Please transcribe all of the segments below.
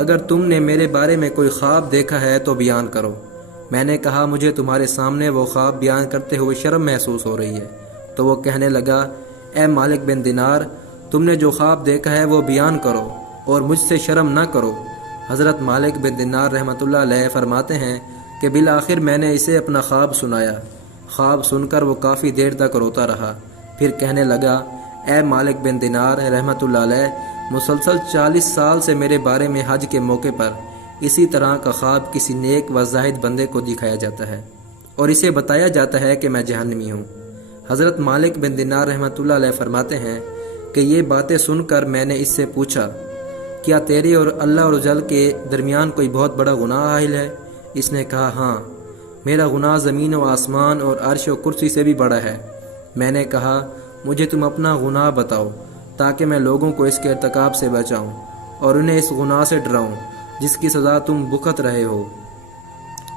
اگر تم نے میرے بارے میں کوئی خواب دیکھا ہے تو بیان کرو۔ میں نے کہا مجھے تمہارے سامنے وہ خواب بیان کرتے ہوئے شرم محسوس ہو رہی ہے۔ تو وہ کہنے لگا، اے مالک بن دینار، تم نے جو خواب دیکھا ہے وہ بیان کرو اور مجھ سے شرم نہ کرو۔ حضرت مالک بن دینار رحمۃ اللہ علیہ فرماتے ہیں کہ بالآخر میں نے اسے اپنا خواب سنایا۔ خواب سن کر وہ کافی دیر تک روتا رہا، پھر کہنے لگا، اے مالک بن دینار رحمۃ اللہ علیہ، مسلسل 40 سال سے میرے بارے میں حج کے موقع پر اسی طرح کا خواب کسی نیک و زاہد بندے کو دکھایا جاتا ہے اور اسے بتایا جاتا ہے کہ میں جہنمی ہوں۔ حضرت مالک بن دینار رحمۃ اللہ علیہ فرماتے ہیں کہ یہ باتیں سن کر میں نے اس سے پوچھا، کیا تیرے اور اللہ اور جل کے درمیان کوئی بہت بڑا گناہ حائل ہے؟ اس نے کہا، ہاں، میرا گناہ زمین و آسمان اور عرش و کرسی سے بھی بڑا ہے۔ میں نے کہا، مجھے تم اپنا گناہ بتاؤ تاکہ میں لوگوں کو اس کے ارتکاب سے بچاؤں اور انہیں اس گناہ سے ڈراؤں جس کی سزا تم بھگت رہے ہو۔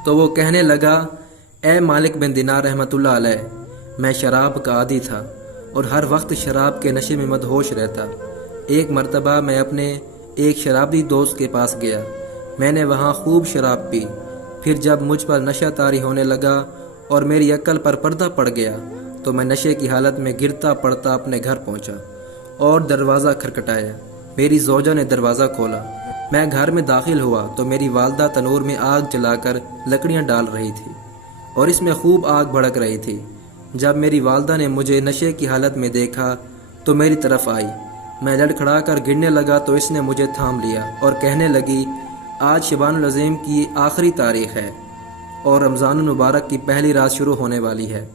تو وہ کہنے لگا، اے مالک بن دینار رحمۃ اللہ علیہ، میں شراب کا عادی تھا اور ہر وقت شراب کے نشے میں مدہوش رہتا۔ ایک مرتبہ میں اپنے ایک شرابی دوست کے پاس گیا، میں نے وہاں خوب شراب پی۔ پھر جب مجھ پر نشہ طاری ہونے لگا اور میری عقل پر پردہ پڑ گیا تو میں نشے کی حالت میں گرتا پڑتا اپنے گھر پہنچا اور دروازہ کھٹکھٹایا۔ میری زوجہ نے دروازہ کھولا۔ میں گھر میں داخل ہوا تو میری والدہ تنور میں آگ جلا کر لکڑیاں ڈال رہی تھی اور اس میں خوب آگ بھڑک رہی تھی۔ جب میری والدہ نے مجھے نشے کی حالت میں دیکھا تو میری طرف آئی۔ میں لڑکھڑا کر گرنے لگا تو اس نے مجھے تھام لیا اور کہنے لگی، آج شعبان العظیم کی آخری تاریخ ہے اور رمضان المبارک کی پہلی رات شروع ہونے والی ہے۔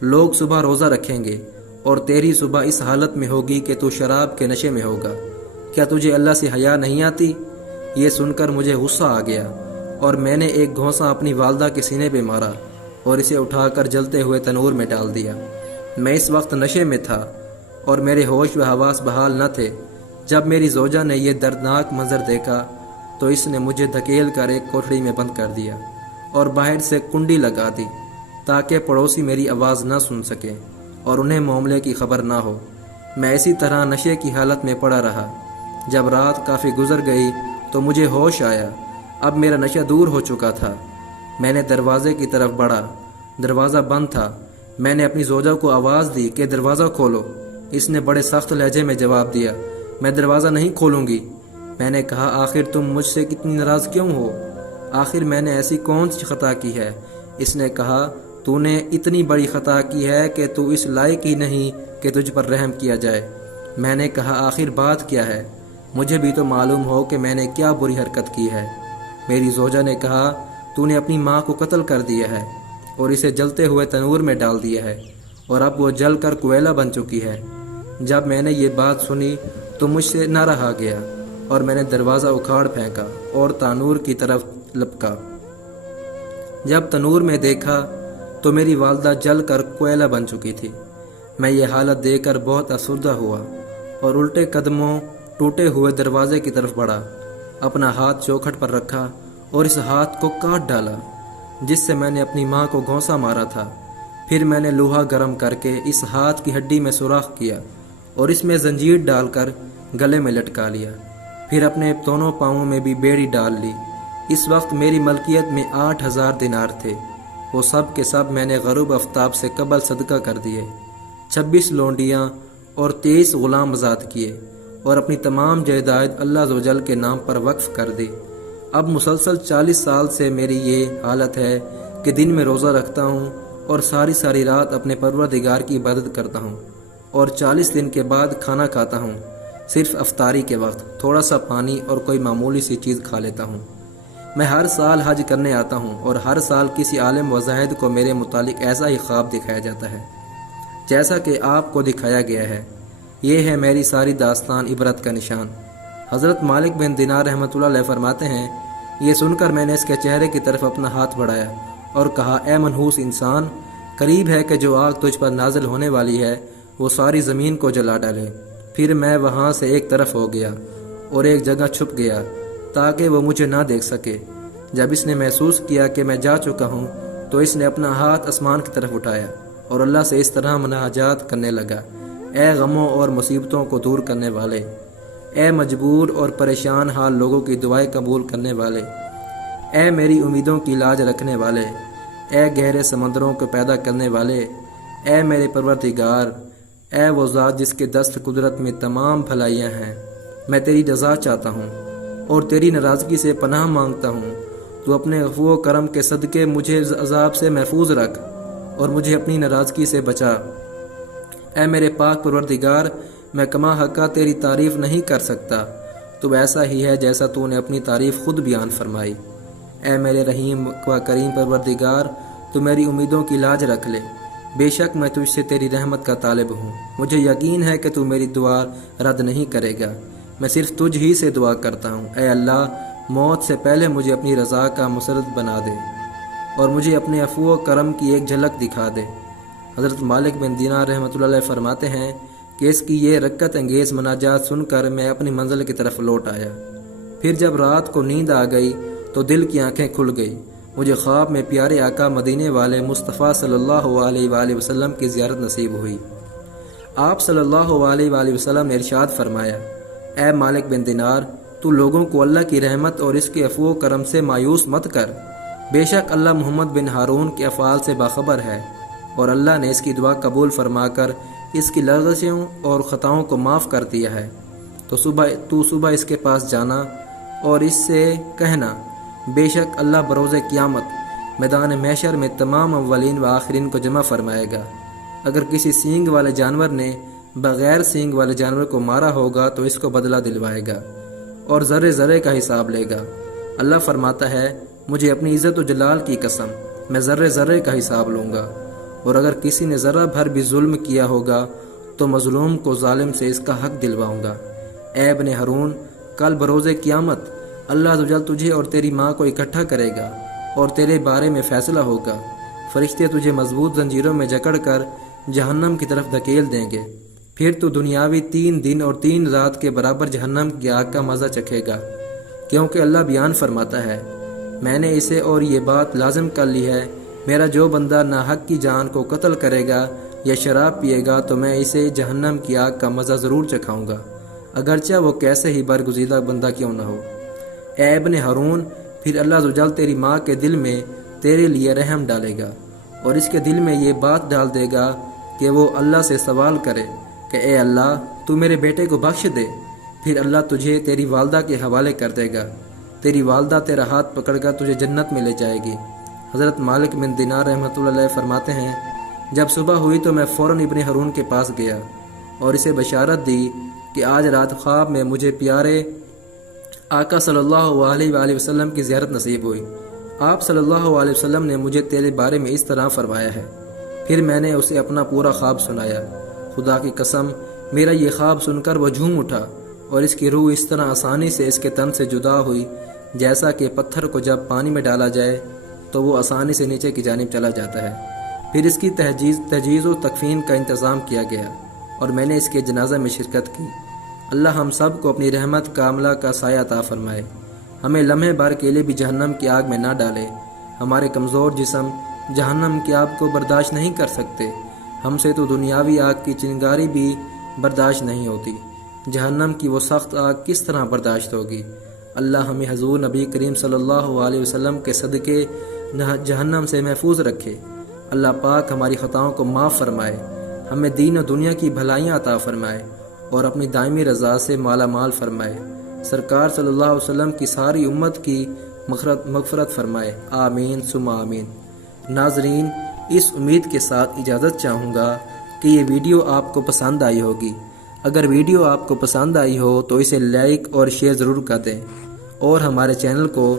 لوگ صبح روزہ رکھیں گے اور تیری صبح اس حالت میں ہوگی کہ تو شراب کے نشے میں ہوگا۔ کیا تجھے اللہ سے حیا نہیں آتی؟ یہ سن کر مجھے غصہ آ گیا اور میں نے ایک گھونسا اپنی والدہ کے سینے پہ مارا اور اسے اٹھا کر جلتے ہوئے تنور میں ڈال دیا۔ میں اس وقت نشے میں تھا اور میرے ہوش و حواس بحال نہ تھے۔ جب میری زوجہ نے یہ دردناک منظر دیکھا تو اس نے مجھے دھکیل کر ایک کوٹھڑی میں بند کر دیا اور باہر سے کنڈی لگا دی تاکہ پڑوسی میری آواز نہ سن سکے اور انہیں معاملے کی خبر نہ ہو۔ میں اسی طرح نشے کی حالت میں پڑا رہا۔ جب رات کافی گزر گئی تو مجھے ہوش آیا۔ اب میرا نشہ دور ہو چکا تھا۔ میں نے دروازے کی طرف بڑھا، دروازہ بند تھا۔ میں نے اپنی زوجہ کو آواز دی کہ دروازہ کھولو۔ اس نے بڑے سخت لہجے میں جواب دیا، میں دروازہ نہیں کھولوں گی۔ میں نے کہا، آخر تم مجھ سے کتنی ناراض کیوں ہو؟ آخر میں نے ایسی کون سی خطا کی ہے؟ اس نے کہا، تو نے اتنی بڑی خطا کی ہے کہ تو اس لائق ہی نہیں کہ تجھ پر رحم کیا جائے۔ میں نے کہا، آخر بات کیا ہے؟ مجھے بھی تو معلوم ہو کہ میں نے کیا بری حرکت کی ہے۔ میری زوجہ نے کہا، تو نے اپنی ماں کو قتل کر دیا ہے اور اسے جلتے ہوئے تنور میں ڈال دیا ہے اور اب وہ جل کر کوئلہ بن چکی ہے۔ جب میں نے یہ بات سنی تو مجھ سے نہ رہا گیا اور میں نے دروازہ اکھاڑ پھینکا اور تنور کی طرف لپکا۔ جب تنور میں دیکھا تو میری والدہ جل کر کوئلہ بن چکی تھی۔ میں یہ حالت دیکھ کر بہت افسردہ ہوا اور الٹے قدموں ٹوٹے ہوئے دروازے کی طرف بڑھا، اپنا ہاتھ چوکھٹ پر رکھا اور اس ہاتھ کو کاٹ ڈالا جس سے میں نے اپنی ماں کو گھونسا مارا تھا۔ پھر میں نے لوہا گرم کر کے اس ہاتھ کی ہڈی میں سوراخ کیا اور اس میں زنجیر ڈال کر گلے میں لٹکا لیا۔ پھر اپنے دونوں پاؤں میں بھی بیڑی ڈال لی۔ اس وقت میری ملکیت میں 8000 دینار تھے۔ وہ سب کے سب میں نے غروب آفتاب سے قبل صدقہ کر دیے۔ 26 لونڈیاں اور 23 غلام آزاد کیے اور اپنی تمام جائیداد اللہ عز و جل کے نام پر وقف کر دی۔ اب مسلسل 40 سال سے میری یہ حالت ہے کہ دن میں روزہ رکھتا ہوں اور ساری رات اپنے پروردگار کی عبادت کرتا ہوں اور 40 دن کے بعد کھانا کھاتا ہوں۔ صرف افطاری کے وقت تھوڑا سا پانی اور کوئی معمولی سی چیز کھا لیتا ہوں۔ میں ہر سال حج کرنے آتا ہوں اور ہر سال کسی عالم و زاہد کو میرے متعلق ایسا ہی خواب دکھایا جاتا ہے جیسا کہ آپ کو دکھایا گیا ہے۔ یہ ہے میری ساری داستان عبرت کا نشان۔ حضرت مالک بن دینار رحمۃ اللہ علیہ فرماتے ہیں، یہ سن کر میں نے اس کے چہرے کی طرف اپنا ہاتھ بڑھایا اور کہا، اے منحوس انسان، قریب ہے کہ جو آگ تجھ پر نازل ہونے والی ہے وہ ساری زمین کو جلا ڈالے۔ پھر میں وہاں سے ایک طرف ہو گیا اور ایک جگہ چھپ گیا تاکہ وہ مجھے نہ دیکھ سکے۔ جب اس نے محسوس کیا کہ میں جا چکا ہوں تو اس نے اپنا ہاتھ آسمان کی طرف اٹھایا اور اللہ سے اس طرح مناجات کرنے لگا، اے غموں اور مصیبتوں کو دور کرنے والے، اے مجبور اور پریشان حال لوگوں کی دعائیں قبول کرنے والے، اے میری امیدوں کی لاج رکھنے والے، اے گہرے سمندروں کو پیدا کرنے والے، اے میرے پروردگار، اے وہ ذات جس کے دست قدرت میں تمام بھلائیاں ہیں، میں تیری رضا چاہتا ہوں اور تیری ناراضگی سے پناہ مانگتا ہوں۔ تو اپنے عفو و کرم کے صدقے مجھے عذاب سے محفوظ رکھ اور مجھے اپنی ناراضگی سے بچا۔ اے میرے پاک پروردگار، میں کما حقہ تیری تعریف نہیں کر سکتا، تو ایسا ہی ہے جیسا تو نے اپنی تعریف خود بیان فرمائی۔ اے میرے رحیم و کریم پروردگار، تو میری امیدوں کی لاج رکھ لے، بے شک میں تجھ سے تیری رحمت کا طالب ہوں، مجھے یقین ہے کہ تو میری دعا رد نہیں کرے گا، میں صرف تجھ ہی سے دعا کرتا ہوں۔ اے اللہ، موت سے پہلے مجھے اپنی رضا کا مسرت بنا دے اور مجھے اپنے عفو و کرم کی ایک جھلک دکھا دے۔ حضرت مالک بن دینار رحمۃ اللہ علیہ فرماتے ہیں کہ اس کی یہ رکت انگیز مناجات سن کر میں اپنی منزل کی طرف لوٹ آیا۔ پھر جب رات کو نیند آ گئی تو دل کی آنکھیں کھل گئی، مجھے خواب میں پیارے آقا مدینے والے مصطفیٰ صلی اللہ علیہ وآلہ وسلم کی زیارت نصیب ہوئی۔ آپ صلی اللہ علیہ وآلہ وسلم نے ارشاد فرمایا، اے مالک بن دینار، تو لوگوں کو اللہ کی رحمت اور اس کے عفو و کرم سے مایوس مت کر، بے شک اللہ محمد بن ہارون کے افعال سے باخبر ہے اور اللہ نے اس کی دعا قبول فرما کر اس کی لغزشوں اور خطاؤں کو معاف کر دیا ہے۔ تو صبح اس کے پاس جانا اور اس سے کہنا، بے شک اللہ بروز قیامت میدان محشر میں تمام اولین و آخرین کو جمع فرمائے گا۔ اگر کسی سینگ والے جانور نے بغیر سینگ والے جانور کو مارا ہوگا تو اس کو بدلہ دلوائے گا اور ذرے ذرے کا حساب لے گا۔ اللہ فرماتا ہے، مجھے اپنی عزت و جلال کی قسم، میں ذرے ذرے کا حساب لوں گا، اور اگر کسی نے ذرہ بھر بھی ظلم کیا ہوگا تو مظلوم کو ظالم سے اس کا حق دلواؤں گا۔ اے ابن ہارون، کل بروز قیامت اللہ عزوجل تجھے اور تیری ماں کو اکٹھا کرے گا اور تیرے بارے میں فیصلہ ہوگا۔ فرشتے تجھے مضبوط زنجیروں میں جکڑ کر جہنم کی طرف دھکیل دیں گے، پھر تو دنیاوی 3 دن اور 3 رات کے برابر جہنم کی آگ کا مزہ چکھے گا، کیونکہ اللہ بیان فرماتا ہے، میں نے اسے اور یہ بات لازم کر لی ہے، میرا جو بندہ ناحق کی جان کو قتل کرے گا یا شراب پیے گا تو میں اسے جہنم کی آگ کا مزہ ضرور چکھاؤں گا، اگرچہ وہ کیسے ہی برگزیدہ بندہ کیوں نہ ہو۔ اے ابن ہارون، پھر اللہ عزوجل تیری ماں کے دل میں تیرے لیے رحم ڈالے گا اور اس کے دل میں یہ بات ڈال دے گا کہ وہ اللہ سے سوال کرے کہ اے اللہ، تو میرے بیٹے کو بخش دے۔ پھر اللہ تجھے تیری والدہ کے حوالے کر دے گا، تیری والدہ تیرا ہاتھ پکڑ کر تجھے جنت میں لے جائے گی۔ حضرت مالک بن دینار رحمۃ اللہ علیہ فرماتے ہیں، جب صبح ہوئی تو میں فوراً ابن ہارون کے پاس گیا اور اسے بشارت دی کہ آج رات خواب میں مجھے پیارے آقا صلی اللہ علیہ وآلہ وسلم کی زیارت نصیب ہوئی۔ آپ صلی اللہ علیہ وسلم نے مجھے تیرے بارے میں اس طرح فرمایا ہے۔ پھر میں نے اسے اپنا پورا خواب سنایا۔ خدا کی قسم، میرا یہ خواب سن کر وہ جھوم اٹھا اور اس کی روح اس طرح آسانی سے اس کے تن سے جدا ہوئی جیسا کہ پتھر کو جب پانی میں ڈالا جائے تو وہ آسانی سے نیچے کی جانب چلا جاتا ہے۔ پھر اس کی تجہیز و تکفین کا انتظام کیا گیا اور میں نے اس کے جنازہ میں شرکت کی۔ اللہ ہم سب کو اپنی رحمت کاملہ کا سایہ عطا فرمائے، ہمیں لمحے بھر کے لیے بھی جہنم کی آگ میں نہ ڈالے۔ ہمارے کمزور جسم جہنم کی آگ کو برداشت نہیں کر سکتے، ہم سے تو دنیاوی آگ کی چنگاری بھی برداشت نہیں ہوتی، جہنم کی وہ سخت آگ کس طرح برداشت ہوگی۔ اللہ ہمیں حضور نبی کریم صلی اللہ علیہ وسلم کے صدقے جہنم سے محفوظ رکھے۔ اللہ پاک ہماری خطاؤں کو معاف فرمائے، ہمیں دین و دنیا کی بھلائیاں عطا فرمائے اور اپنی دائمی رضا سے مالا مال فرمائے۔ سرکار صلی اللہ علیہ وسلم کی ساری امت کی مغفرت فرمائے، آمین ثم آمین۔ ناظرین، اس امید کے ساتھ اجازت چاہوں گا کہ یہ ویڈیو آپ کو پسند آئی ہوگی۔ اگر ویڈیو آپ کو پسند آئی ہو تو اسے لائک اور شیئر ضرور کر دیں اور ہمارے چینل کو